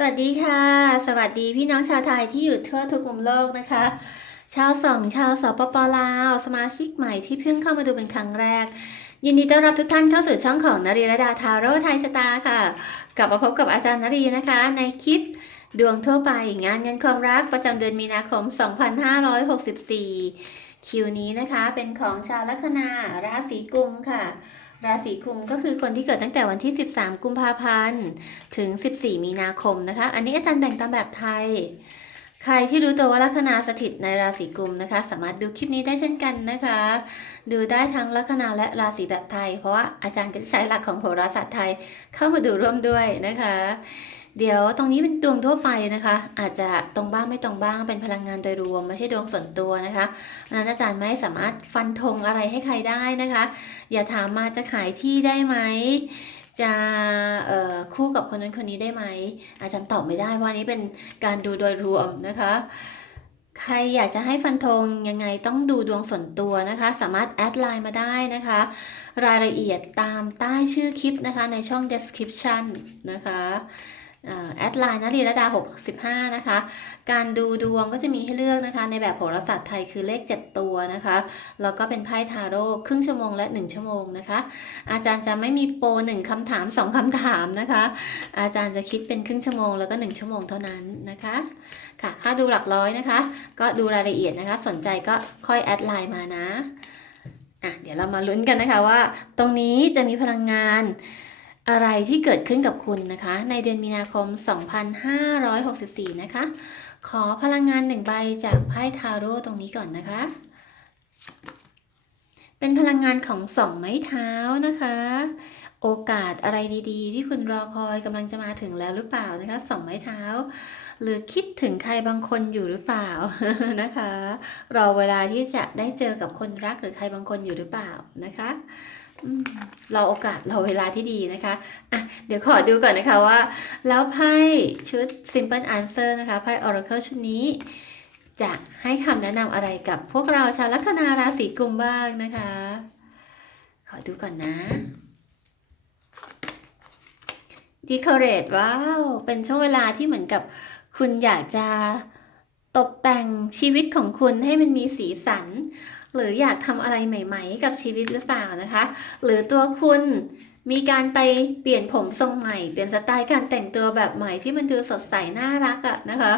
สวัสดีค่ะ สวัสดีพี่น้องชาวไทยที่อยู่ทั่วทุกมุมโลกนะคะ ชาวสองชาวสปปลาว สมาชิกใหม่ที่เพิ่งเข้ามาดูเป็นครั้งแรก ยินดีต้อนรับทุกท่านเข้าสู่ช่องของนรีรดาทาโร่ไทยชะตาค่ะ กลับมาพบกับอาจารย์นรีนะคะ ในคลิปดวงทั่วไปงานเงินความรักประจำเดือนมีนาคม 2564 คิวนี้นะคะเป็นของชาวลัคนาราศีกุมค่ะ ราศีกุมก็คือคนที่เกิดตั้งแต่วันที่ 13 กุมภาพันธ์ถึง 14 มีนาคมนะคะ อันนี้อาจารย์แบ่งตามแบบไทย ใครที่รู้ตัวว่าลัคนาสถิตในราศีกุมนะคะ สามารถดูคลิปนี้ได้เช่นกันนะคะ ดูได้ทั้งลัคนาและราศีแบบไทย เพราะว่าอาจารย์ก็จะใช้หลักของโหราศาสตร์ไทยเข้ามาดูร่วมด้วยนะคะ เดี๋ยวตรงนี้เป็นดวงทั่วไปนะคะ อาจจะตรงบ้างไม่ตรงบ้างเป็นพลังงานโดยรวม ไม่ใช่ดวงส่วนตัวนะคะเพราะฉะนั้นอาจารย์ไม่สามารถฟันธงอะไรให้ใครได้นะคะ อย่าถามมาจะขายที่ได้ไหมจะคู่กับคนนั้นคนนี้ได้ไหม อาจารย์ตอบไม่ได้เพราะนี้เป็นการดูโดยรวมนะคะ ใครอยากจะให้ฟันธงยังไงต้องดูดวงส่วนตัวนะคะ สามารถแอดไลน์มาได้นะคะ รายละเอียดตามใต้ชื่อคลิปนะคะในช่อง description นะคะ แอดไลน์นะรีระดา 65 นะคะ การดูดวงก็จะมีให้เลือกนะคะ ในแบบโหราศาสตร์ไทยคือเลข 7 ตัวนะคะ แล้วก็เป็นไพ่ทาโร่ครึ่งชั่วโมงและ 1 ชั่วโมงนะคะ อาจารย์จะไม่มีโปร1คำถาม 2คำถามนะคะ อาจารย์จะคิดเป็นครึ่งชั่วโมงแล้วก็ 1 ชั่วโมงเท่านั้นนะคะ ค่ะ ค่าดูหลักร้อยนะคะ ก็ดูรายละเอียดนะคะ สนใจก็ค่อยแอดไลน์มานะ อะ เดี๋ยวเรามาลุ้นกันนะคะว่า ตรงนี้จะมีพลังงาน อะไรที่เกิดขึ้นกับคุณนะคะ ในเดือนมีนาคม 2564 นะคะ ขอพลังงานหนึ่งใบจากไพ่ทาโร่ตรงนี้ก่อนนะคะ เป็นพลังงานของสองไม้เท้านะคะ โอกาสอะไรดีๆ ที่คุณรอคอยกำลังจะมาถึงแล้วหรือเปล่านะคะสองไม้เท้า หรือคิดถึงใครบางคนอยู่หรือเปล่านะคะ รอเวลาที่จะได้เจอกับคนรักหรือใครบางคนอยู่หรือเปล่านะคะ อืมรอโอกาสรอเวลาที่ดีนะคะอะเดี๋ยวขอดูก่อนนะคะว่า แล้วไพ่ชุด Simple Answer นะคะไพ่ Oracle ชุดนี้ จะให้คำแนะนำอะไรกับพวกเราชาวลัคนาราศีกุมบ้างนะคะ ขอดูก่อนนะ Decorate ว้าว เป็นช่วงเวลาที่เหมือนกับคุณอยากจะตกแต่งชีวิตของคุณให้มันมีสีสัน หรืออยากทำอะไรใหม่ ๆ กับชีวิตหรือเปล่านะคะ หรือตัวคุณมีการไปเปลี่ยนผมทรงใหม่ เปลี่ยนสไตล์การแต่งตัวแบบใหม่ที่มันดูสดใสน่ารักอะนะคะ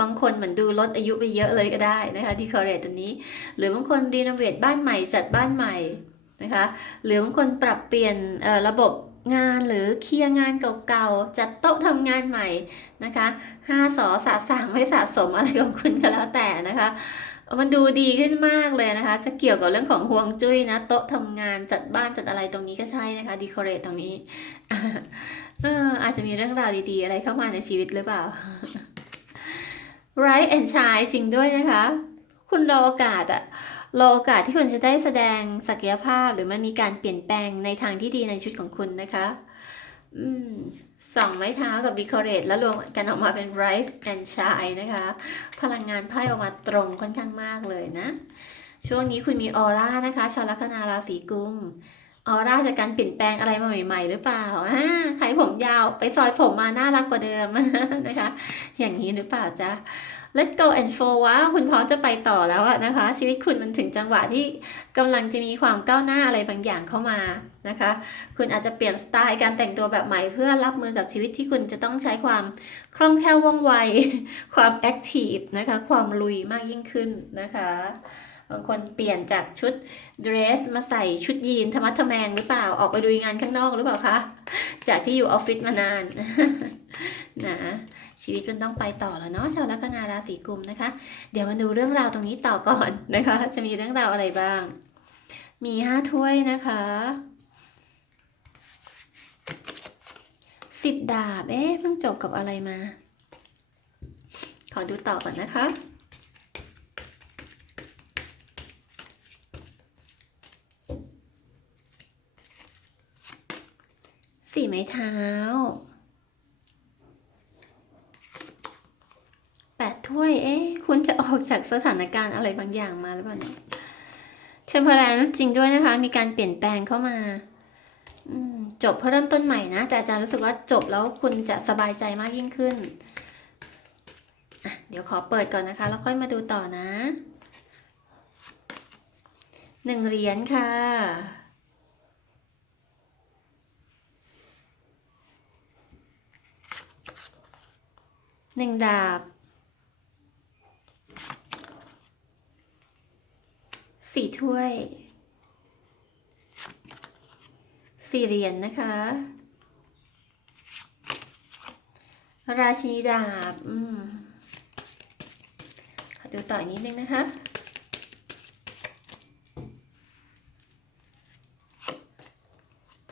บางคนเหมือนดูลดอายุไปเยอะเลยก็ได้นะคะดีคอเรตตัวนี้ หรือบางคนรีโนเวทบ้านใหม่จัดบ้านใหม่นะคะ หรือบางคนปรับเปลี่ยนระบบงานหรือเคลียร์งานเก่าๆ จัดโต๊ะทำงานใหม่นะคะห้าสอสะสางไม่สะสมอะไรของคุณก็แล้วแต่นะคะ มันดูดีขึ้นมากเลยนะคะ จะเกี่ยวกับเรื่องของฮวงจุ้ยนะโต๊ะทำงานจัดบ้านจัดอะไรตรงนี้ก็ใช่นะคะดีคอเรทตรงนี้เอออาจจะมีเรื่องราวดีๆ อะไรเข้ามาในชีวิตหรือเปล่า Right and Shine จริงด้วยนะคะ คุณรอโอกาสอะรอโอกาสที่คุณจะได้แสดงศักยภาพหรือมันมีการเปลี่ยนแปลงในทางที่ดีในชุดของคุณนะคะ อืม สองไม้เท้ากับ b ีคอเรตแล้วรวมกันออกมาเป็น Rise and Shine นะคะ พลังงานไพ่ออกมาตรงค่อนข้างมากเลยนะ ช่วงนี้คุณมีออร่านะคะ ชาวลัคนาราศีกุมออร่าจากการเปลี่ยนแปลงอะไรมาใหม่ ๆ หรือเปล่าอ่าใครผมยาวไปซอยผมมาน่ารักกว่าเดิมนะคะ อย่างนี้หรือเปล่าจ๊ะ Let go and flow ว้าคุณพร้อมจะไปต่อแล้วอะนะคะ ชีวิตคุณมันถึงจังหวะที่กำลังจะมีความก้าวหน้าอะไรบางอย่างเข้ามานะคะ คุณอาจจะเปลี่ยนสไตล์การแต่งตัวแบบใหม่เพื่อรับมือกับชีวิตที่คุณจะต้องใช้ความคล่องแคล่วว่องไว ความแอคทีฟนะคะ ความลุยมากยิ่งขึ้นนะคะบางคนเปลี่ยนจากชุดเดรสมาใส่ชุดยีนธรรมะทแมงหรือเปล่าออกไปดูงานข้างนอกหรือเปล่าคะจากที่อยู่ออฟฟิศมานานนะ ชีวิตมันต้องไปต่อแล้วเนาะชาวลัคนาราศีกุมนะคะ เดี๋ยวมาดูเรื่องราวตรงนี้ต่อก่อนนะคะ จะมีเรื่องราวอะไรบ้าง มีห้าถ้วยนะคะสิบดาบ เอ๊ะเพิ่งจบกับอะไรมา ขอดูต่อก่อนนะคะสี่ไม้เท้า ด้วย เอ๊ะ คุณจะออกจากสถานการณ์อะไรบางอย่างมาหรือเปล่าเนี่ยเทมเพลนจริงด้วยนะคะ มีการเปลี่ยนแปลงเข้ามาอืมจบเพื่อเริ่มต้นใหม่นะ แต่อาจารย์รู้สึกว่าจบแล้วคุณจะสบายใจมากยิ่งขึ้น เดี๋ยวขอเปิดก่อนนะคะ แล้วค่อยมาดูต่อนะหนึ่งเหรียญค่ะ หนึ่งดาบ สี่ถ้วย สี่เหรียญนะคะ ราชินีดาบ อืมขอดูต่ออีกนิดนึงนะคะ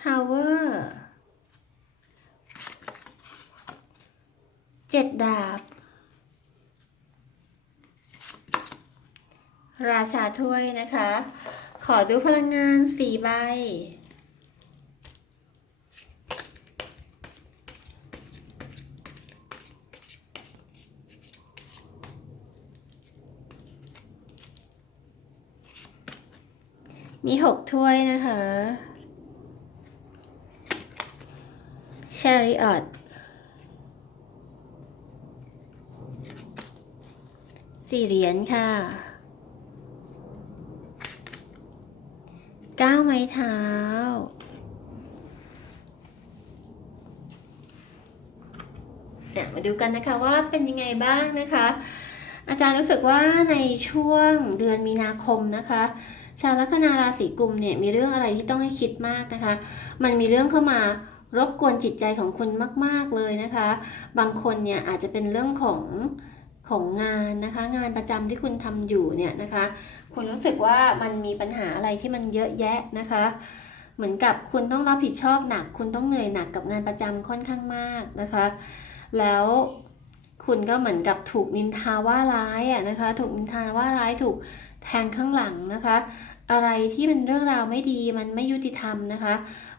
ทาวเวอร์เจ็ดดาบ ราชาถ้วยนะคะ ขอดูพลังงานสี่ใบ มีหกถ้วยนะคะ Chariot สี่เหรียญค่ะ ก้าไม้เท้า เนี่ยมาดูกันนะคะว่าเป็นยังไงบ้างนะคะ อาจารย์รู้สึกว่าในช่วงเดือนมีนาคมนะคะชาวลัคนาราศีกุมเนี่ยมีเรื่องอะไรที่ต้องให้คิดมากนะคะ มันมีเรื่องเข้ามารบกวนจิตใจของคุณมาก ๆเลยนะคะ บางคนเนี่ยอาจจะเป็นเรื่องของ ของงานนะคะ งานประจำที่คุณทำอยู่เนี่ยนะคะ คุณรู้สึกว่ามันมีปัญหาอะไรที่มันเยอะแยะนะคะ เหมือนกับคุณต้องรับผิดชอบหนัก คุณต้องเหนื่อยหนักกับงานประจำค่อนข้างมากนะคะ แล้วคุณก็เหมือนกับถูกนินทาว่าร้ายอะนะคะ ถูกนินทาว่าร้ายถูกแทงข้างหลังนะคะ อะไรที่เป็นเรื่องราวไม่ดีมันไม่ยุติธรรมนะคะ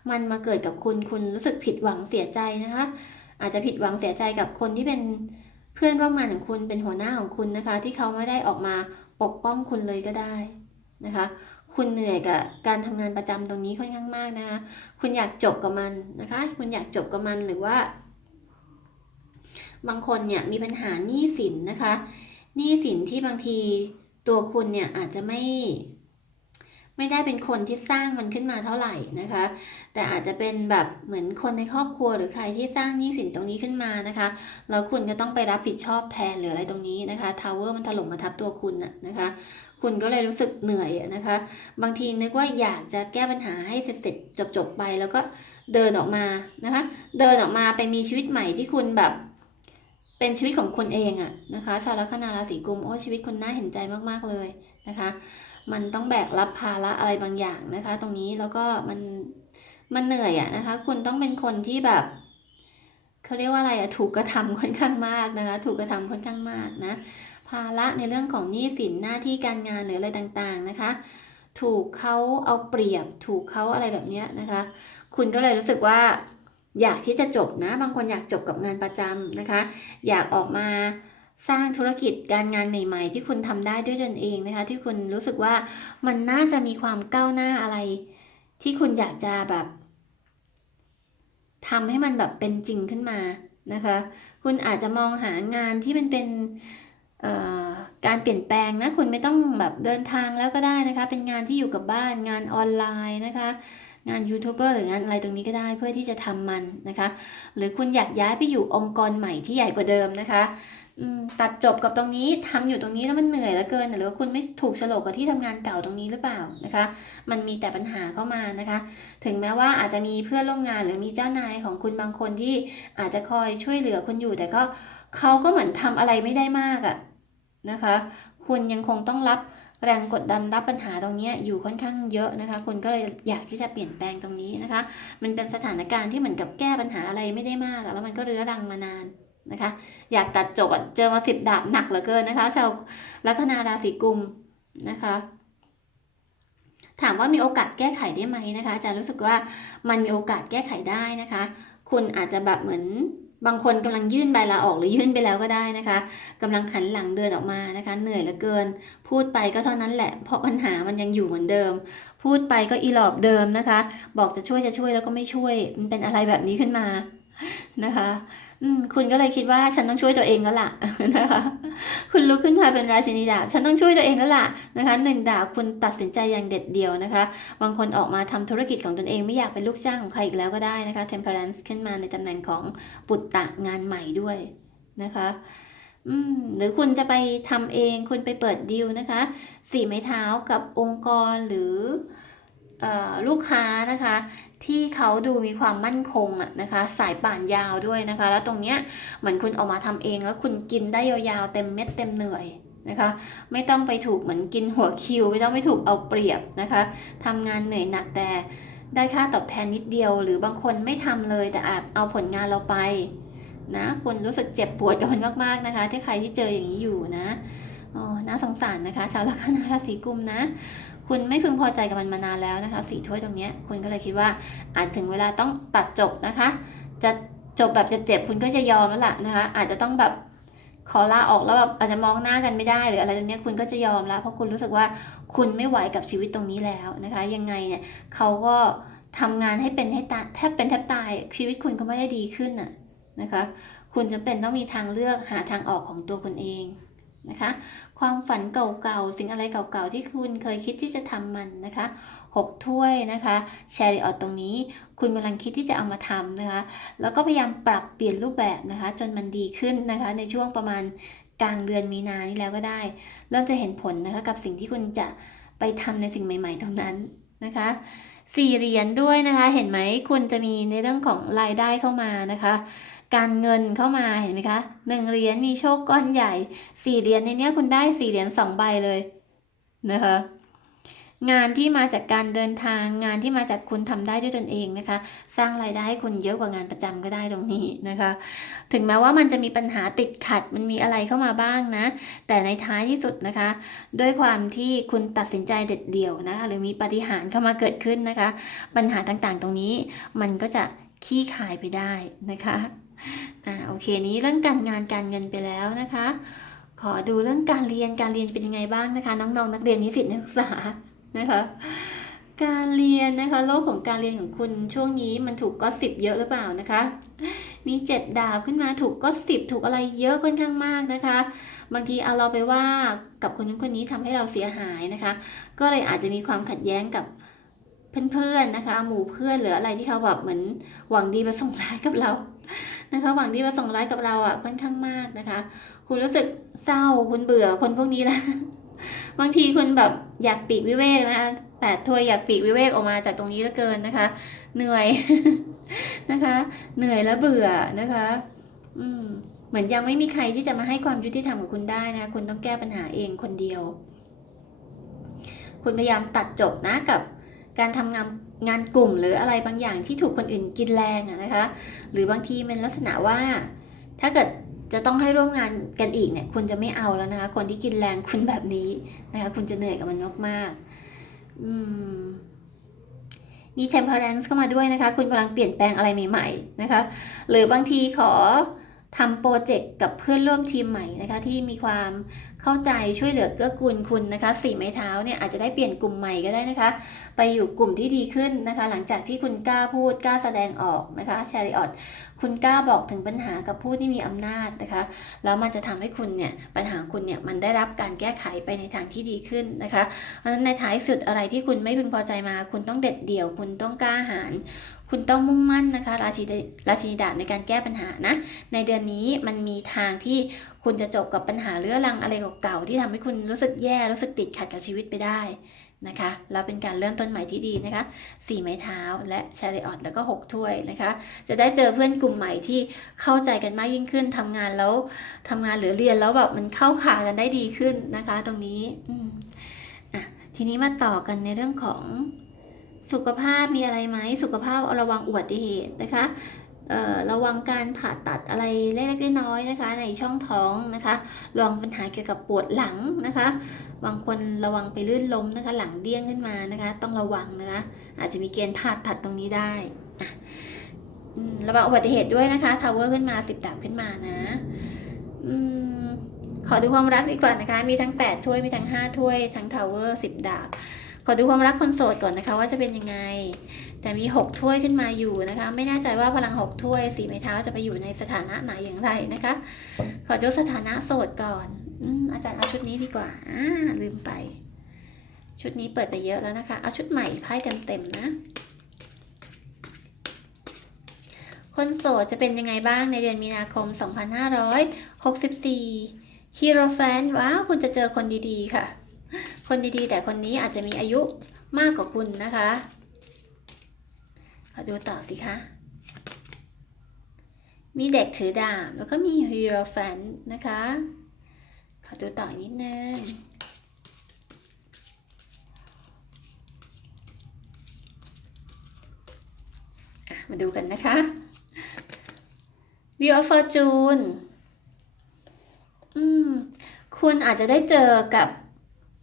มันมาเกิดกับคุณคุณรู้สึกผิดหวังเสียใจนะคะ อาจจะผิดหวังเสียใจกับคนที่เป็น เพื่อนร่วมงานของคุณเป็นหัวหน้าของคุณนะคะ ที่เขาไม่ได้ออกมาปกป้องคุณเลยก็ได้นะคะ คุณเหนื่อยกับการทำงานประจำตรงนี้ค่อนข้างมากนะคะ คุณอยากจบกับมันนะคะ คุณอยากจบกับมันหรือว่า บางคนเนี่ยมีปัญหาหนี้สินนะคะหนี้สินที่บางทีตัวคุณเนี่ยอาจจะไม่ ไม่ได้เป็นคนที่สร้างมันขึ้นมาเท่าไหร่นะคะ แต่อาจจะเป็นแบบเหมือนคนในครอบครัวหรือใครที่สร้างหนี้สินตรงนี้ขึ้นมานะคะแล้วคุณก็ต้องไปรับผิดชอบแทนหรืออะไรตรงนี้นะคะทาวเวอร์มันถล่มมาทับตัวคุณน่ะนะคะ คุณก็เลยรู้สึกเหนื่อยนะคะ บางทีนึกว่าอยากจะแก้ปัญหาให้เสร็จๆจบๆไปแล้วก็เดินออกมานะคะ เดินออกมาไปมีชีวิตใหม่ที่คุณแบบเป็นชีวิตของคนเองอะนะคะ ชาวลัคนาราศีกุมโอ้ชีวิตคุณน่าเห็นใจมากๆเลย นะคะ มันต้องแบกรับภาระอะไรบางอย่างนะคะ ตรงนี้แล้วก็มันมันเหนื่อยอะนะคะ คุณต้องเป็นคนที่แบบเขาเรียกว่าอะไรอะถูกกระทำค่อนข้างมากนะคะ ถูกกระทำค่อนข้างมากนะ ภาระในเรื่องของหนี้สินหน้าที่การงานหรืออะไรต่างๆนะคะ ถูกเขาเอาเปรียบ ถูกเขาอะไรแบบเนี้ยนะคะ คุณก็เลยรู้สึกว่าอยากที่จะจบนะ บางคนอยากจบกับงานประจำนะคะ อยากออกมา สร้างธุรกิจการงานใหม่ ๆ ที่คุณทำได้ด้วยตนเองนะคะ ที่คุณรู้สึกว่ามันน่าจะมีความก้าวหน้าอะไร ที่คุณอยากจะแบบทำให้มันแบบเป็นจริงขึ้นมานะคะ คุณอาจจะมองหางานที่มันเป็นการเปลี่ยนแปลงนะคุณไม่ต้องแบบเดินทางแล้วก็ได้นะคะ เป็นงานที่อยู่กับบ้านงานออนไลน์นะคะงานยูทูบเบอร์หรืองานอะไรตรงนี้ก็ได้เพื่อที่จะทำมันนะคะ หรือคุณอยากย้ายไปอยู่องค์กรใหม่ที่ใหญ่กว่าเดิมนะคะ ตัดจบกับตรงนี้ทำอยู่ตรงนี้แล้วมันเหนื่อยเหลือเกิน หรือว่าคุณไม่ถูกฉลกกับที่ทำงานเก่าตรงนี้หรือเปล่านะคะ มันมีแต่ปัญหาเข้ามานะคะ ถึงแม้ว่าอาจจะมีเพื่อนร่วมงานหรือมีเจ้านายของคุณบางคนที่อาจจะคอยช่วยเหลือคุณอยู่แต่ก็เขาก็เหมือนทำอะไรไม่ได้มากอะนะคะ คุณยังคงต้องรับแรงกดดันรับปัญหาตรงนี้อยู่ค่อนข้างเยอะนะคะ คุณก็เลยอยากที่จะเปลี่ยนแปลงตรงนี้นะคะ มันเป็นสถานการณ์ที่เหมือนกับแก้ปัญหาอะไรไม่ได้มากแล้วมันก็เรื้อรังมานาน นะคะ อยากตัดจบเจอมาสิบดาบหนักเหลือเกินนะคะ ชาวลัคนาราศีกุมนะคะ ถามว่ามีโอกาสแก้ไขได้ไหมนะคะจารย์รู้สึกว่ามันมีโอกาสแก้ไขได้นะคะ คุณอาจจะแบบเหมือนบางคนกำลังยื่นใบลาออกหรือยื่นไปแล้วก็ได้นะคะกำลังหันหลังเดินออกมานะคะ เหนื่อยเหลือเกิน พูดไปก็เท่านั้นแหละ เพราะปัญหามันยังอยู่เหมือนเดิม พูดไปก็อีหลอบเดิมนะคะ บอกจะช่วยจะช่วยแล้วก็ไม่ช่วย มันเป็นอะไรแบบนี้ขึ้นมา นะคะ อืมคุณก็เลยคิดว่าฉันต้องช่วยตัวเองแล้วล่ะนะคะ คุณลุกขึ้นมาเป็นราชินีดาบ ฉันต้องช่วยตัวเองแล้วล่ะนะคะหนึ่งดาบคุณตัดสินใจอย่างเด็ดเดี่ยวนะคะ บางคนออกมาทำธุรกิจของตนเองไม่อยากเป็นลูกจ้างของใครอีกแล้วก็ได้นะคะ temperance ขึ้นมาในตำแหน่งของปุตตะงานใหม่ด้วยนะคะหรือคุณจะไปทำเอง คุณไปเปิดดีลนะคะ สี่ไม้เท้ากับองค์กรหรือ ลูกค้านะคะที่เขาดูมีความมั่นคงอะนะคะ สายป่านยาวด้วยนะคะ แล้วตรงเนี้ยเหมือนคุณออกมาทำเองแล้วคุณกินได้ยาวๆเต็มเม็ดเต็มเหนื่อยนะคะ ไม่ต้องไปถูกเหมือนกินหัวคิว ไม่ต้องไปถูกเอาเปรียบนะคะทำงานเหนื่อยหนักแต่ได้ค่าตอบแทนนิดเดียว หรือบางคนไม่ทำเลยแต่อาจเอาผลงานเราไปนะคุณรู้สึกเจ็บปวดกับมันมากๆนะคะ ที่ใครที่เจออย่างนี้อยู่นะ อ๋อน่าสงสารนะคะชาวลัคนาราศีกุมนะ คุณไม่พึงพอใจกับมันมานานแล้วนะคะสีถ้วยตรงนี้คุณก็เลยคิดว่าอาจถึงเวลาต้องตัดจบนะคะ จะจบแบบเจ็บๆคุณก็จะยอมแล้วล่ะนะคะ อาจจะต้องแบบขอลาออกแล้วแบบอาจจะมองหน้ากันไม่ได้หรืออะไรตรงนี้คุณก็จะยอมแล้วเพราะคุณรู้สึกว่าคุณไม่ไหวกับชีวิตตรงนี้แล้วนะคะ ยังไงเนี่ยเขาก็ทำงานให้เป็นให้ตายแทบเป็นแทบตายชีวิตคุณก็ไม่ได้ดีขึ้นน่ะนะคะ คุณจำเป็นต้องมีทางเลือกหาทางออกของตัวคุณเอง นะคะ ความฝันเก่าๆ สิ่งอะไรเก่าๆ ที่คุณเคยคิดที่จะทำมันนะคะหกถ้วยนะคะแชร์ออตตรงนี้ คุณกำลังคิดที่จะเอามาทำนะคะ แล้วก็พยายามปรับเปลี่ยนรูปแบบนะคะ จนมันดีขึ้นนะคะ ในช่วงประมาณกลางเดือนมีนานี้แล้วก็ได้ เริ่มจะเห็นผลนะคะกับสิ่งที่คุณจะไปทำในสิ่งใหม่ ๆ ตรงนั้นนะคะ สี่เหรียญด้วยนะคะ เห็นไหมคุณจะมีในเรื่องของรายได้เข้ามานะคะ การเงินเข้ามาเห็นไหมคะหนึ่งเหรียญมีโชคก้อนใหญ่สี่เหรียญในเนี้ยคุณได้สี่เหรียญสองใบเลยนะคะ งานที่มาจากการเดินทาง งานที่มาจากคุณทำได้ด้วยตนเองนะคะ สร้างรายได้ให้คุณเยอะกว่างานประจำก็ได้ตรงนี้นะคะ ถึงแม้ว่ามันจะมีปัญหาติดขัดมันมีอะไรเข้ามาบ้างนะ แต่ในท้ายที่สุดนะคะ ด้วยความที่คุณตัดสินใจเด็ดเดี่ยวนะคะหรือมีปาฏิหารเข้ามาเกิดขึ้นนะคะ ปัญหาต่างๆ ตรงนี้มันก็จะขี้คายไปได้นะคะอ่าโอเคนี้เรื่องการงานการเงินไปแล้วนะคะ ขอดูเรื่องการเรียนการเรียนเป็นยังไงบ้างนะคะ น้องๆนักเรียนนิสิตนักศึกษา นะคะการเรียนนะคะโลกของการเรียนของคุณช่วงนี้มันถูกก็สิบเยอะหรือเปล่านะคะ มีเจ็ดดาวขึ้นมาถูกก็สิบถูกอะไรเยอะค่อนข้างมากนะคะ บางทีเอาเราไปว่ากับคนนู้นคนนี้ทำให้เราเสียหายนะคะ ก็เลยอาจจะมีความขัดแย้งกับเพื่อนๆนะคะ หมู่เพื่อนหรืออะไรที่เขาแบบเหมือนหวังดีประสงค์ร้ายกับเรานะคะหวังดีประสงค์ร้ายกับเราอะค่อนข้างมากนะคะ คุณรู้สึกเศร้าคุณเบื่อคนพวกนี้แล้ว บางทีคุณแบบอยากปีกวิเวกนะคะแปดถ้วยอยากปีกวิเวกออกมาจากตรงนี้เหลือเกินนะคะ เหนื่อยนะคะ เหนื่อยแล้วเบื่อนะคะ อืมเหมือนยังไม่มีใครที่จะมาให้ความยุติธรรมกับคุณได้นะคุณต้องแก้ปัญหาเองคนเดียว คุณพยายามตัดจบนะกับการทำงานงานกลุ่มหรืออะไรบางอย่างที่ถูกคนอื่นกินแรงอะนะคะ หรือบางทีเป็นลักษณะว่า ถ้าเกิด จะต้องให้ร่วมงานกันอีกเนี่ยคุณจะไม่เอาแล้วนะคะ คนที่กินแรงคุณแบบนี้นะคะ คุณจะเหนื่อยกับมันมากๆ อืมมี temperance เข้ามาด้วยนะคะ คุณกำลังเปลี่ยนแปลงอะไรใหม่ ๆ นะคะ หรือบางทีขอ ทำโปรเจกต์กับเพื่อนร่วมทีมใหม่นะคะ ที่มีความเข้าใจช่วยเหลือเกื้อกูลคุณนะคะสี่ไม้เท้าเนี่ยอาจจะได้เปลี่ยนกลุ่มใหม่ก็ได้นะคะ ไปอยู่กลุ่มที่ดีขึ้นนะคะ หลังจากที่คุณกล้าพูดกล้าแสดงออกนะคะชาริออตคุณกล้าบอกถึงปัญหากับผู้ที่มีอำนาจนะคะ แล้วมันจะทำให้คุณเนี่ยปัญหาคุณเนี่ยมันได้รับการแก้ไขไปในทางที่ดีขึ้นนะคะเพราะฉะนั้นในท้ายสุดอะไรที่คุณไม่พึงพอใจมา คุณต้องเด็ดเดี่ยว คุณต้องกล้าหาญ คุณต้องมุ่งมั่นนะคะ ราชินีราชินีดาบในการแก้ปัญหานะ ในเดือนนี้มันมีทางที่คุณจะจบกับปัญหาเรื้อรังอะไรเก่าๆที่ทำให้คุณรู้สึกแย่รู้สึกติดขัดกับชีวิตไปได้นะคะแล้วเป็นการเริ่มต้นใหม่ที่ดีนะคะสี่ไม้เท้าและแชริออตแล้วก็หกถ้วยนะคะ จะได้เจอเพื่อนกลุ่มใหม่ที่เข้าใจกันมากยิ่งขึ้นทำงานแล้วทำงานหรือเรียนแล้วแบบมันเข้าขากันได้ดีขึ้นนะคะ ตรงนี้อะทีนี้มาต่อกันในเรื่องของ สุขภาพมีอะไรไหมสุขภาพระวังอุบัติเหตุนะคะเอ่อระวังการผ่าตัดอะไรเล็กๆน้อยๆนะคะ ในช่องท้องนะคะระวังปัญหาเกี่ยวกับปวดหลังนะคะบางคนระวังไปลื่นล้มนะคะ หลังเดี้ยงขึ้นมานะคะ ต้องระวังนะคะ อาจจะมีเกณฑ์ผ่าตัดตรงนี้ได้อืมระวังอุบัติเหตุด้วยนะคะทาวเวอร์ขึ้นมาสิบดาบขึ้นมานะอืมขอดูความรักดีกว่านะคะ มีทั้งแปดถ้วยมีทั้งห้าถ้วยทั้งทาวเวอร์สิบดาบ ขอดูความรักคนโสดก่อนนะคะว่าจะเป็นยังไง แต่มีหกถ้วยขึ้นมาอยู่นะคะ ไม่แน่ใจว่าพลังหกถ้วยสีไม้เท้าจะไปอยู่ในสถานะไหนอย่างไรนะคะ ขอดูสถานะโสดก่อนออาจารย์เอาชุดนี้ดีกว่าอ่าลืมไป ชุดนี้เปิดไปเยอะแล้วนะคะ เอาชุดใหม่ไพ่กันเต็มนะ คนโสดจะเป็นยังไงบ้างในเดือนมีนาคม 2564ฮีโรแฟนว้าวคุณจะเจอคนดีๆค่ะ คนดีๆ แต่คนนี้อาจจะมีอายุมากกว่าคุณนะคะขอดูต่อสิคะมีเด็กถือดาบแล้วก็มีฮีโรแฟนนะคะ ขอดูต่อนิดนึงอะมาดูกันนะคะ Wheel of Fortune อืม คุณอาจจะได้เจอกับ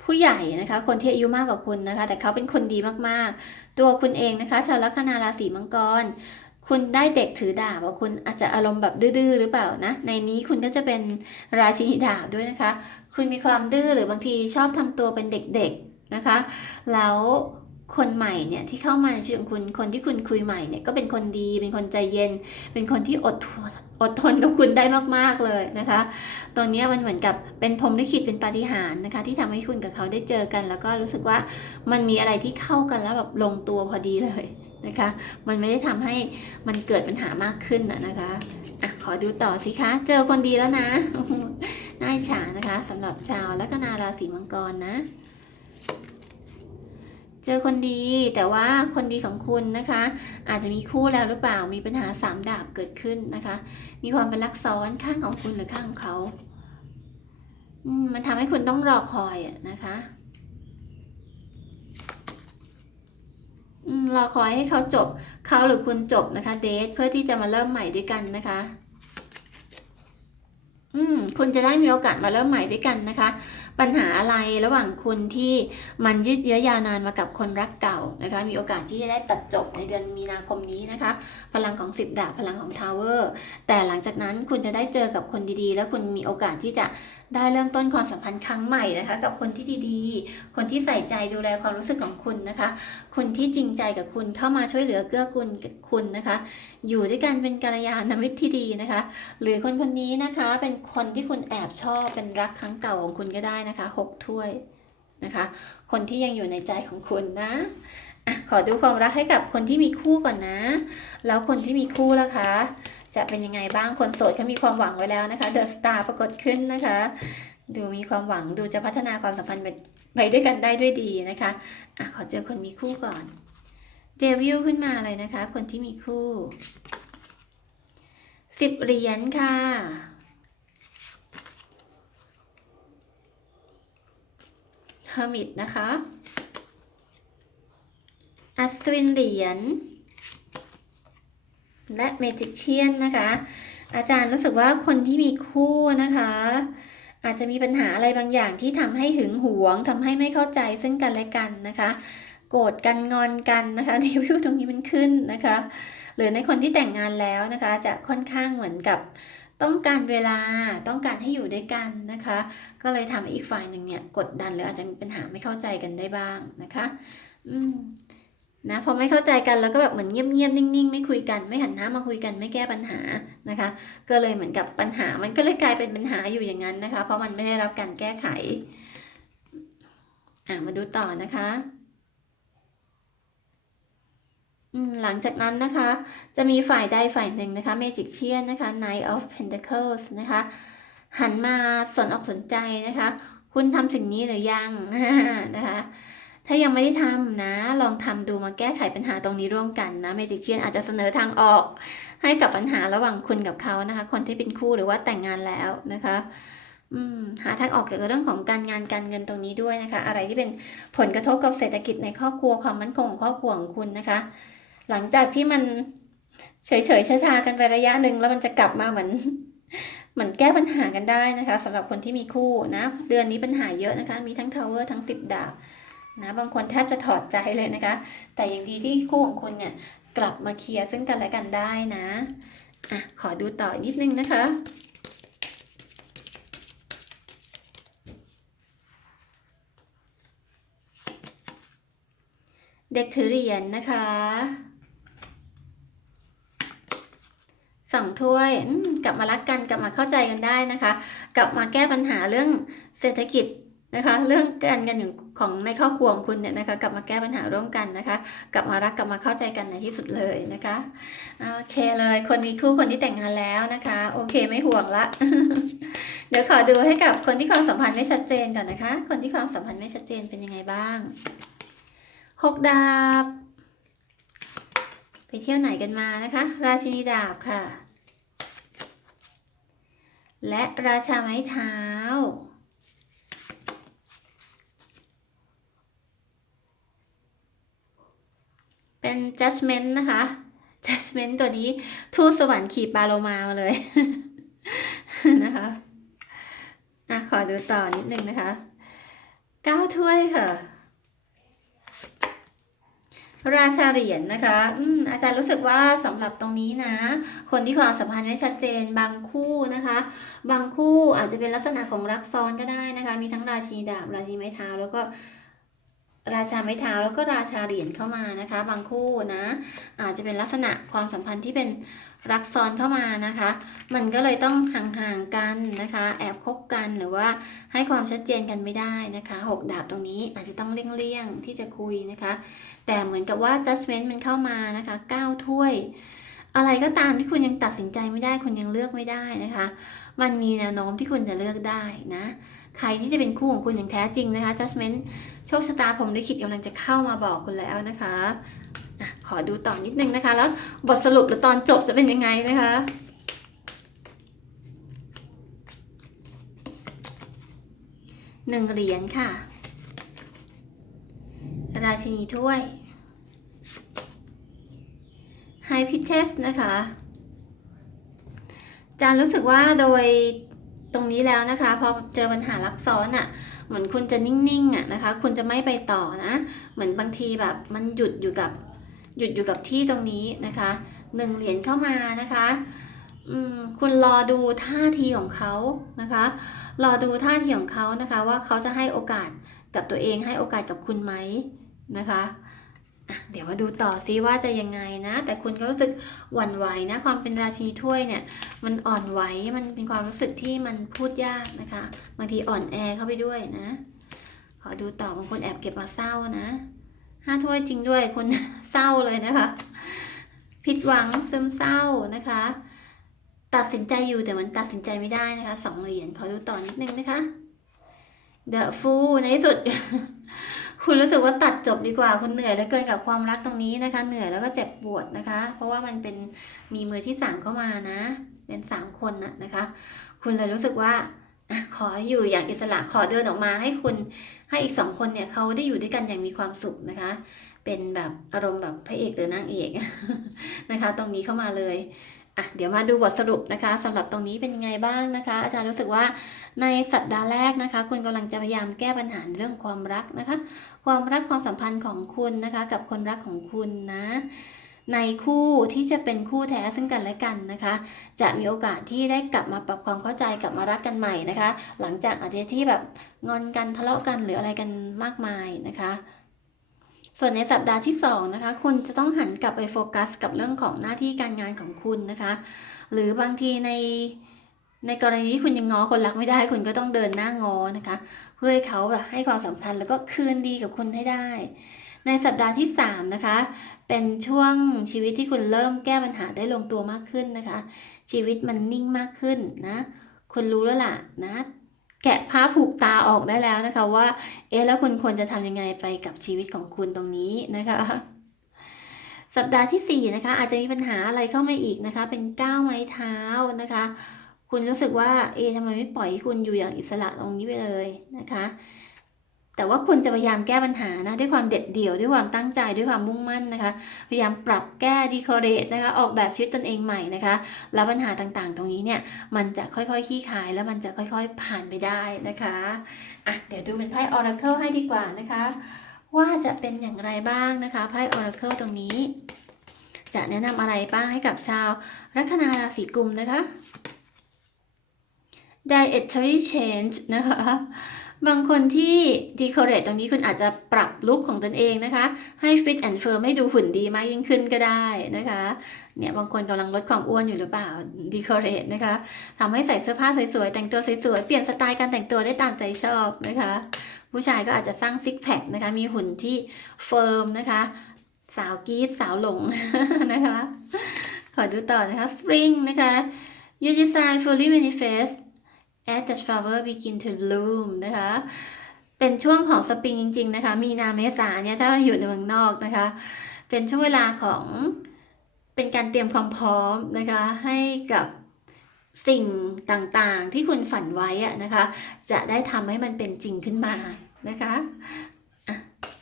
ผู้ใหญ่นะคะ คนที่อายุมากกว่าคุณนะคะ แต่เขาเป็นคนดีมากๆ ตัวคุณเองนะคะ ชาวลัคนาราศีมังกร คุณได้เด็กถือดาบว่าคุณอาจจะอารมณ์แบบดื้อๆหรือเปล่านะ ในนี้คุณก็จะเป็นราชินีดาบด้วยนะคะ คุณมีความดื้อหรือบางทีชอบทำตัวเป็นเด็กๆนะคะ แล้ว คนใหม่เนี่ยที่เข้ามาในชีวิตของคุณคนที่คุณคุยใหม่เนี่ยก็เป็นคนดีเป็นคนใจเย็น เป็นคนที่อดทนอดทนกับคุณได้มากๆเลยนะคะตรงเนี้มันเหมือนกับเป็นพรมลิขิตเป็นปาฏิหาริย์นะคะ ที่ทำให้คุณกับเขาได้เจอกัน แล้วก็รู้สึกว่ามันมีอะไรที่เข้ากันแล้วแบบลงตัวพอดีเลยนะคะ มันไม่ได้ทำให้มันเกิดปัญหามากขึ้นนะคะอะขอดูต่อสิคะเจอคนดีแล้วนะน่าฉานะคะสำหรับชาวลัคนาราศีมังกรนะ เจอคนดีแต่ว่าคนดีของคุณนะคะ อาจจะมีคู่แล้วหรือเปล่ามีปัญหาสามดาบเกิดขึ้นนะคะ มีความเป็นรักซ้อนข้างของคุณหรือข้างของเขามมันทำให้คุณต้องรอคอยนะคะรอคอยให้เขาจบเขาหรือคุณจบนะคะเดทเพื่อที่จะมาเริ่มใหม่ด้วยกันนะคะ อืมคุณจะได้มีโอกาสมาเริ่มใหม่ด้วยกันนะคะ ปัญหาอะไรระหว่างคุณที่มันยืดเยื้อยาวนานมากับคนรักเก่านะคะ มีโอกาสที่จะได้ตัดจบในเดือนมีนาคมนี้นะคะ พลังของสิบดาบพลังของทาวเวอร์แต่หลังจากนั้นคุณจะได้เจอกับคนดีๆ แล้วคุณมีโอกาสที่จะได้เริ่มต้นความสัมพันธ์ครั้งใหม่นะคะ กับคนที่ดีๆ คนที่ใส่ใจดูแลความรู้สึกของคุณนะคะ คนที่จริงใจกับคุณเข้ามาช่วยเหลือเกื้อกูลคุณนะคะ อยู่ด้วยกันเป็นกัลยาณมิตรที่ดีนะคะ หรือคนคนนี้นะคะเป็นคนที่คุณแอบชอบเป็นรักครั้งเก่าของคุณก็ได้นะคะหกถ้วยนะคะ คนที่ยังอยู่ในใจของคุณนะอะขอดูความรักให้กับคนที่มีคู่ก่อนนะ แล้วคนที่มีคู่ล่ะคะ จะเป็นยังไงบ้างคนโสดเขามีความหวังไว้แล้วนะคะเดอะสตาร์ปรากฏขึ้นนะคะ ดูมีความหวังดูจะพัฒนาความสัมพันธ์ไปไปด้วยกันได้ด้วยดีนะคะอะขอเจอคนมีคู่ก่อนเดวิลขึ้นมาเลยนะคะ คนที่มีคู่สิบเหรียญค่ะ เฮอร์มิตนะคะ อัศวินเหรียญ และเมจิกเชียนนะคะ อาจารย์รู้สึกว่าคนที่มีคู่นะคะ อาจจะมีปัญหาอะไรบางอย่างที่ทำให้หึงหวงทำให้ไม่เข้าใจซึ่งกันและกันนะคะ โกรธกันงอนกันนะคะเดวิลตรงนี้มันขึ้นนะคะ หรือในคนที่แต่งงานแล้วนะคะ จะค่อนข้างเหมือนกับ ต้องการเวลาต้องการให้อยู่ด้วยกันนะคะ ก็เลยทำให้อีกฝ่ายหนึ่งเนี่ยกดดันหรืออาจจะมีปัญหาไม่เข้าใจกันได้บ้างนะคะ อืมนะพอไม่เข้าใจกันแล้วก็แบบเหมือนเงียบๆนิ่งๆ ไม่คุยกันไม่หันหน้ามาคุยกันไม่แก้ปัญหานะคะ ก็เลยเหมือนกับปัญหามันก็เลยกลายเป็นปัญหาอยู่อย่างนั้นนะคะ เพราะมันไม่ได้รับการแก้ไขอะมาดูต่อนะคะ หลังจากนั้นนะคะ จะมีฝ่ายใดฝ่ายหนึ่งนะคะ Magic เชียนนะคะ Knight of Pentacles นะคะ หันมาสนอกสนใจนะคะ คุณทำสิ่งนี้หรือยังนะคะ ถ้ายังไม่ได้ทำนะ ลองทำดูมาแก้ไขปัญหาตรงนี้ร่วมกันนะ Magic เชียนอาจจะเสนอทางออกให้กับปัญหาระหว่างคุณกับเขานะคะ คนที่เป็นคู่หรือว่าแต่งงานแล้วนะคะหาทางออกเกี่ยวกับเรื่องของการงานการเงินตรงนี้ด้วยนะคะ อะไรที่เป็นผลกระทบกับเศรษฐกิจในครอบครัวความมั่นคงของครอบครัวของคุณนะคะ หลังจากที่มันเฉยๆช้าๆกันไประยะหนึ่งแล้วมันจะกลับมาเหมือนเหมือนแก้ปัญหากันได้นะคะสำหรับคนที่มีคู่นะ เดือนนี้ปัญหาเยอะนะคะ มีทั้งทาวเวอร์ทั้งสิบดาบนะบางคนแทบจะถอดใจเลยนะคะ แต่อย่างดีที่คู่ของคุณเนี่ยกลับมาเคลียร์ซึ่งกันและกันได้นะอะขอดูต่อนิดนึงนะคะเด็กถือเหรียญนะคะ สองถ้วยกลับมารักกันกลับมาเข้าใจกันได้นะคะ กลับมาแก้ปัญหาเรื่องเศรษฐกิจนะคะ เรื่องการเงินของของในครอบครัวของคุณเนี่ยนะคะ กลับมาแก้ปัญหาร่วมกันนะคะ กลับมารักกลับมาเข้าใจกันในที่สุดเลยนะคะโอเคเลยคนมีคู่คนที่แต่งงานแล้วนะคะ โอเคไม่ห่วงละ เดี๋ยวขอดูให้กับคนที่ความสัมพันธ์ไม่ชัดเจนก่อนนะคะ คนที่ความสัมพันธ์ไม่ชัดเจนเป็นยังไงบ้างหกดาบ ไปเที่ยวไหนกันมานะคะ ราชินีดาบค่ะ และราชาไม้เท้า เป็น judgment นะคะ judgment ตัวนี้ทูตสวรรค์ขี่ปลาโลมามาเลยนะคะอะขอดูต่อนิดนึงนะคะ เก้าถ้วยค่ะ ราชาเหรียญนะคะอืมอาจารย์รู้สึกว่าสำหรับตรงนี้นะ คนที่ความสัมพันธ์ไม่ชัดเจนบางคู่นะคะ บางคู่อาจจะเป็นลักษณะของรักซ้อนก็ได้นะคะ มีทั้งราชีดาบราชีไม้เท้าแล้วก็ราชาไม้เท้าแล้วก็ราชาเหรียญเข้ามานะคะ บางคู่นะ อาจจะเป็นลักษณะความสัมพันธ์ที่เป็น รักซ้อนเข้ามานะคะ มันก็เลยต้องห่างๆกันนะคะ แอบคบกันหรือว่าให้ความชัดเจนกันไม่ได้นะคะหกดาบตรงนี้อาจจะต้องเลี่ยงๆที่จะคุยนะคะ แต่เหมือนกับว่า judgment มันเข้ามานะคะ9ถ้วย อะไรก็ตามที่คุณยังตัดสินใจไม่ได้คุณยังเลือกไม่ได้นะคะ มันมีแนวโน้มที่คุณจะเลือกได้นะใครที่จะเป็นคู่ของคุณอย่างแท้จริงนะคะ judgment โชคชะตาผมลิขิตกำลังจะเข้ามาบอกคุณแล้วนะคะ ขอดูต่อนิดนึงนะคะ แล้วบทสรุปหรือตอนจบจะเป็นยังไงนะคะหนึ่งเหรียญค่ะ ราชินีถ้วย ไฮพิเทสนะคะจานรู้สึกว่าโดยตรงนี้แล้วนะคะ พอเจอปัญหารักซ้อนอะ่ะ เหมือนคุณจะนิ่งๆอะนะคะ คุณจะไม่ไปต่อนะ เหมือนบางทีแบบมันหยุดอยู่กับ หยุดอยู่กับที่ตรงนี้นะคะหนึ่งเหรียญเข้ามานะคะคุณรอดูท่าทีของเขานะคะ รอดูท่าทีของเขานะคะ ว่าเขาจะให้โอกาสกับตัวเองให้โอกาสกับคุณไหมนะคะอะเดี๋ยวมาดูต่อซิว่าจะยังไงนะ แต่คุณก็รู้สึกหวั่นไหวนะ ความเป็นราชีถ้วยเนี่ย มันอ่อนไหวมันเป็นความรู้สึกที่มันพูดยากนะคะ บางทีอ่อนแอเข้าไปด้วยนะ ขอดูต่อบางคนแอบเก็บมาเศร้านะ ห้าถ้วยจริงด้วยคุณเศร้าเลยนะคะ ผิดหวังซึมเศร้านะคะ ตัดสินใจอยู่แต่มันตัดสินใจไม่ได้นะคะสองเหรียญขอดูต่อนิดนึงนะคะ The Fool ในที่สุด คุณรู้สึกว่าตัดจบดีกว่าคุณเหนื่อยเหลือเกินกับความรักตรงนี้นะคะ เหนื่อยแล้วก็เจ็บปวดนะคะ เพราะว่ามันเป็นมีมือที่สามเข้ามานะ เป็นสามคนนะนะคะ คุณเลยรู้สึกว่า ขออยู่อย่างอิสระขอเดินออกมาให้คุณให้อีกสองคนเนี่ยเขาได้อยู่ด้วยกันอย่างมีความสุขนะคะ เป็นแบบอารมณ์แบบพระเอกหรือนางเอกนะคะ ตรงนี้เข้ามาเลยอะเดี๋ยวมาดูบทสรุปนะคะสำหรับตรงนี้เป็นยังไงบ้างนะคะ อาจารย์รู้สึกว่าในสัปดาห์แรกนะคะ คุณกำลังจะพยายามแก้ปัญหาเรื่องความรักนะคะ ความรักความสัมพันธ์ของคุณนะคะ กับคนรักของคุณนะ ในคู่ที่จะเป็นคู่แท้ซึ่งกันและกันนะคะ จะมีโอกาสที่ได้กลับมาปรับความเข้าใจกลับมารักกันใหม่นะคะ หลังจากอาจจะที่แบบงอนกันทะเลาะกันหรืออะไรกันมากมายนะคะส่วนในสัปดาห์ที่2นะคะคุณจะต้องหันกลับไปโฟกัส กับเรื่องของหน้าที่การงานของคุณนะคะ หรือบางทีในในกรณีที่คุณยังงอคนรักไม่ได้ คุณก็ต้องเดินหน้างอนะคะ เพื่อให้เขาแบบให้ความสำคัญแล้วก็คืนดีกับคุณให้ได้ ในสัปดาห์ที่3นะคะ เป็นช่วงชีวิตที่คุณเริ่มแก้ปัญหาได้ลงตัวมากขึ้นนะคะ ชีวิตมันนิ่งมากขึ้นนะ คุณรู้แล้วล่ะนะ แกะผ้าผูกตาออกได้แล้วนะคะว่า เอ๊ะแล้วคุณควรจะทำยังไงไปกับชีวิตของคุณตรงนี้นะคะสัปดาห์ที่4นะคะอาจจะมีปัญหาอะไรเข้ามาอีกนะคะ เป็นก้าวไม้เท้านะคะ คุณรู้สึกว่าเอ๊ะทำไมไม่ปล่อยให้คุณอยู่อย่างอิสระตรงนี้ไปเลยนะคะ แต่ว่าคุณจะพยายามแก้ปัญหานะด้วยความเด็ดเดี่ยวด้วยความตั้งใจด้วยความมุ่งมั่นนะคะ พยายามปรับแก้ดีคอเรทนะคะออกแบบชีวิตตนเองใหม่นะคะ แล้วปัญหาต่างๆ ตรงนี้เนี่ยมันจะค่อยๆขี้คายแล้วมันจะค่อยๆผ่านไปได้นะคะอะเดี๋ยวดูเป็นไพ่ Oracle ให้ดีกว่านะคะ ว่าจะเป็นอย่างไรบ้างนะคะไพ่ Oracle ตรงนี้ จะแนะนำอะไรบ้างให้กับชาวลัคนาราศีกุมนะคะ dietary change นะคะ บางคนที่ decorate ตรงนี้คุณอาจจะปรับลุคของตนเองนะคะ ให้ fit and firm ให้ดูหุ่นดีมากยิ่งขึ้นก็ได้นะคะ เนี่ยบางคนกำลังลดความอ้วนอยู่หรือเปล่า decorate นะคะทำให้ใส่เสื้อผ้าสวยๆ แต่งตัวสวยๆ เปลี่ยนสไตล์การแต่งตัวได้ตามใจชอบนะคะ ผู้ชายก็อาจจะสร้างซิกแพคนะคะ มีหุ่นที่เฟิร์มนะคะ สาวกีดสาวหลงนะคะ ขอดูต่อนะคะ spring นะคะ you decide fully manifest as the flower begin to bloom นะคะ เป็นช่วงของสปริงจริง ๆ นะคะ มีนาเมษาเนี่ยถ้าอยู่ในเมืองนอกนะคะ เป็นช่วงเวลาของเป็นการเตรียมความพร้อมนะคะ ให้กับสิ่งต่างๆที่คุณฝันไว้อะนะคะ จะได้ทำให้มันเป็นจริงขึ้นมานะคะอะ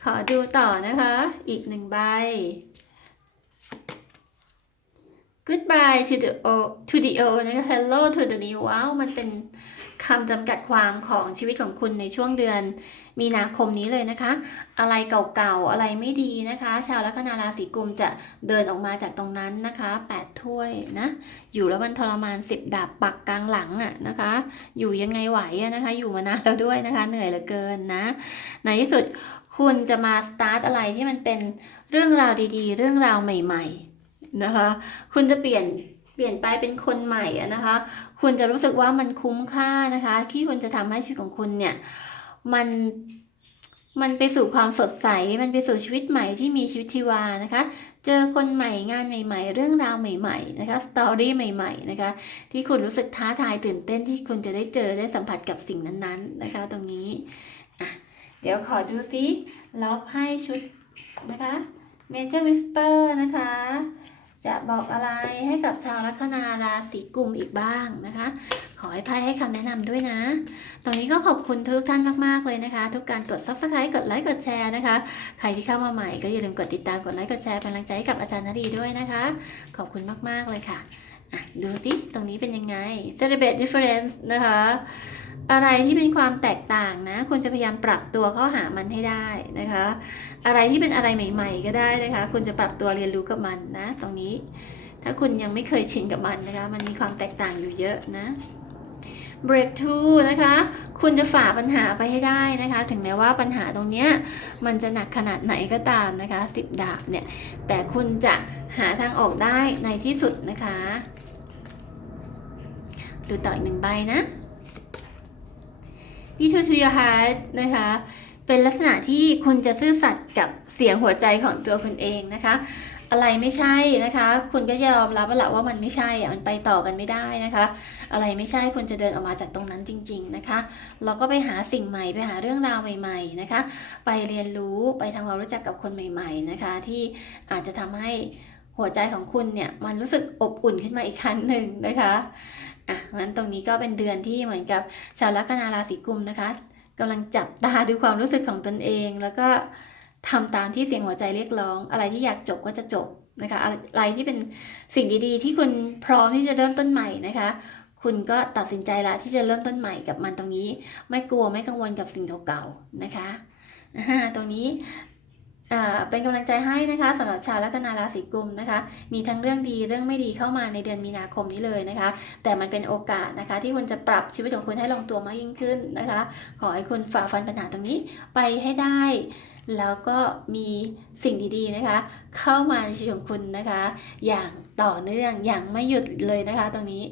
ขอดูต่อนะคะ อีกหนึ่งใบ goodbye to the o to the old นะคะ hello to the new ว้าวมันเป็น คำจำกัดความของชีวิตของคุณในช่วงเดือน มีนาคมนี้เลยนะคะ อะไรเก่าๆอะไรไม่ดีนะคะ ชาวลัคนาราศีกุมจะเดินออกมาจากตรงนั้นนะคะ8ถ้วยนะอยู่แล้วมันทรมาน 10 ดาบปักกลางหลังอะนะคะ อยู่ยังไงไหวนะคะ อยู่มานานแล้วด้วยนะคะ เหนื่อยเหลือเกินนะในที่สุดคุณจะมาสตาร์ทอะไรที่มันเป็นเรื่องราวดีๆ เรื่องราวใหม่ ๆ นะคะ คุณจะเปลี่ยน เปลี่ยนไปเป็นคนใหม่อะนะคะ คุณจะรู้สึกว่ามันคุ้มค่านะคะ ที่คุณจะทำให้ชีวิตของคุณเนี่ยมันมันไปสู่ความสดใส มันไปสู่ชีวิตใหม่ที่มีชีวิตชีวานะคะ เจอคนใหม่งานใหม่ๆ เรื่องราวใหม่ๆ นะคะ สตอรี่ใหม่ๆ นะคะ ที่คุณรู้สึกท้าทายตื่นเต้นที่คุณจะได้เจอได้สัมผัสกับสิ่งนั้นๆ นะคะ ตรงนี้อะเดี๋ยวขอดูซิล็อบให้ชุดนะคะ Nature Whisper นะคะ จะบอกอะไรให้กับชาวลัคนาราศีกุมอีกบ้างนะคะ ขอให้ไพ่ให้คำแนะนำด้วยนะตรงนี้ก็ขอบคุณทุกท่านมากๆเลยนะคะ ทุกการกด subscribe กดไลค์กดแชร์นะคะ ใครที่เข้ามาใหม่ก็อย่าลืมกดติดตามกดไลค์กดแชร์เป็นกำลังใจให้กับอาจารย์นดีด้วยนะคะ ขอบคุณมากๆเลยค่ะอะดูสิ ตรงนี้เป็นยังไง celebrate difference นะคะ อะไรที่เป็นความแตกต่างนะคุณจะพยายามปรับตัวเข้าหามันให้ได้นะคะ อะไรที่เป็นอะไรใหม่ ๆ ก็ได้นะคะคุณจะปรับตัวเรียนรู้กับมันนะ ตรงนี้ ถ้าคุณยังไม่เคยชินกับมันนะคะ มันมีความแตกต่างอยู่เยอะนะ breakthrough นะคะ คุณจะฝ่าปัญหาไปให้ได้นะคะ ถึงแม้ว่าปัญหาตรงเนี้ยมันจะหนักขนาดไหนก็ตามนะคะสิบดาบเนี่ย แต่คุณจะหาทางออกได้ในที่สุดนะคะ ดูต่ออีกหนึ่งใบนะ d e to to your heart นะคะเป็นลักษณะที่คุณจะซื่อสัตย์กับเสียงหัวใจของตัวคุณเองนะคะ อะไรไม่ใช่นะคะ คุณก็ยอมรับแล้วแหละว่ามันไม่ใช่อะมันไปต่อกันไม่ได้นะคะ อะไรไม่ใช่คุณจะเดินออกมาจากตรงนั้นจริง ๆนะคะเราก็ไปหาสิ่งใหม่ไปหาเรื่องราวใหม่ ๆนะคะ ไปเรียนรู้ไปทำความรู้จักกับคนใหม่ ๆนะคะ ที่อาจจะทำให้หัวใจของคุณเนี่ยมันรู้สึกอบอุ่นขึ้นมาอีกครั้งหนึ่งนะคะ อะงั้นตรงนี้ก็เป็นเดือนที่เหมือนกับชาวลัคนาราศีกุมนะคะกำลังจับตาดูความรู้สึกของตนเอง แล้วก็ทำตามที่เสียงหัวใจเรียกร้อง อะไรที่อยากจบก็จะจบนะคะอะไรที่เป็นสิ่งดีๆ ที่คุณพร้อมที่จะเริ่มต้นใหม่นะคะ คุณก็ตัดสินใจละที่จะเริ่มต้นใหม่กับมันตรงนี้ ไม่กลัวไม่กังวลกับสิ่งเก่าๆนะคะอ่าตรงนี้ เป็นกำลังใจให้นะคะสำหรับชาวลัคนาราศีกุมนะคะ มีทั้งเรื่องดีเรื่องไม่ดีเข้ามาในเดือนมีนาคมนี้เลยนะคะ แต่มันเป็นโอกาสนะคะ ที่คุณจะปรับชีวิตของคุณให้ลงตัวมากยิ่งขึ้นนะคะ ขอให้คุณฝ่าฟันปัญหาตรงนี้ไปให้ได้ แล้วก็มีสิ่งดีๆนะคะ เข้ามาในชีวิตของคุณนะคะ อย่างต่อเนื่องอย่างไม่หยุดเลยนะคะ ตรงนี้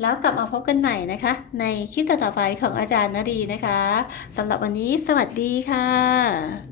แล้วกลับมาพบกันใหม่นะคะ ในคลิปต่อๆไปของอาจารย์นดีนะคะสำหรับวันนี้สวัสดีค่ะ